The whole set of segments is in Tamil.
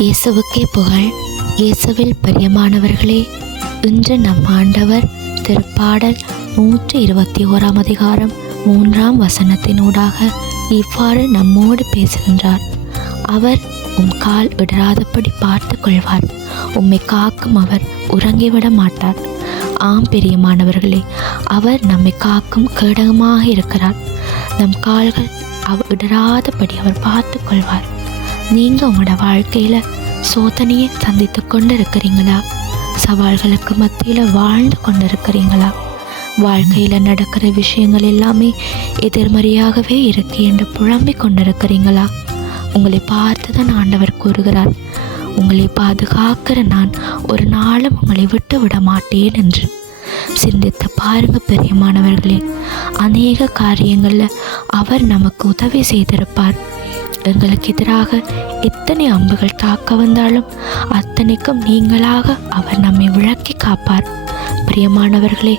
இயேசுவுக்கே புகழ். இயேசுவில் பிரியமானவர்களே, இன்று நம் ஆண்டவர் திருப்பாடல் 121 அதிகாரம் 3 வசனத்தினூடாக இவ்வாறு நம்மோடு பேசுகின்றார். அவர் உம் கால் இடராதபடி பார்த்து கொள்வார், உம்மை காக்கும் அவர் உறங்கிவிட மாட்டார். ஆம் பிரியமானவர்களே, அவர் நம்மை காக்கும் கேடகமாக இருக்கிறார். நம் கால்கள் இடராதபடி அவர் பார்த்து கொள்வார். நீங்கள் உங்களோட வாழ்க்கையில் சோதனையை சந்தித்து கொண்டு இருக்கிறீங்களா? சவால்களுக்கு மத்தியில் வாழ்ந்து கொண்டு இருக்கிறீங்களா? வாழ்க்கையில் நடக்கிற விஷயங்கள் எல்லாமே எதிர்மறையாகவே இருக்கு என்று புலம்பிக் கொண்டிருக்கிறீங்களா? உங்களை பார்த்து தான் ஆண்டவர் கூறுகிறார், உங்களை பாதுகாக்கிற நான் ஒரு நாளும் உங்களை விட்டு விட மாட்டேன் என்று. சிந்தித்து பாருங்க பிரியமானவர்களே, அநேக காரியங்களில் அவர் நமக்கு உதவி செய்திருப்பார். எங்களுக்கு எதிராக எத்தனை அம்புகள் தாக்க வந்தாலும் அத்தனைக்கும் நீங்களாக அவர் நம்மை விளக்கி காப்பார். பிரியமானவர்களே,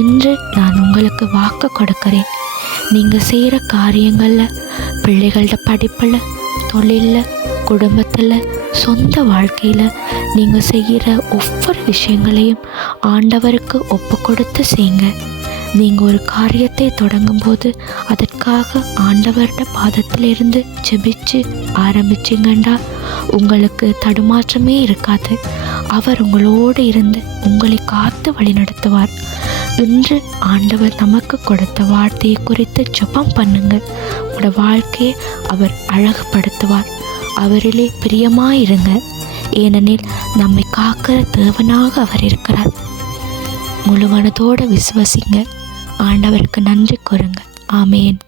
இன்று நான் உங்களுக்கு வாக்கு கொடுக்கிறேன். நீங்கள் செய்கிற காரியங்களில், பிள்ளைகளோட படிப்பில், தொழிலில், குடும்பத்தில், சொந்த வாழ்க்கையில் நீங்கள் செய்கிற ஒவ்வொரு விஷயங்களையும் ஆண்டவருக்கு ஒப்பு கொடுத்து செய்யுங்க. நீங்கள் ஒரு காரியத்தை தொடங்கும்போது அதற்காக ஆண்டவரோட பாதத்திலிருந்து ஜெபிச்சு ஆரம்பிச்சிங்கண்டா உங்களுக்கு தடுமாற்றமே இருக்காது. அவர் உங்களோடு இருந்து உங்களை காத்து வழிநடத்துவார். இன்று ஆண்டவர் நமக்கு கொடுத்த வார்த்தையை குறித்து ஜெபம் பண்ணுங்க. உங்களோட வாழ்க்கையை அவர் அழகுபடுத்துவார். அவரிலே பிரியமாயிருங்க, ஏனெனில் நம்மை காக்கிற தேவனாக அவர் இருக்கிறார். முழு மனதோடு விசுவசிங்க. ஆண்டவருக்கு நன்றி கூறுங்க. ஆமேன்.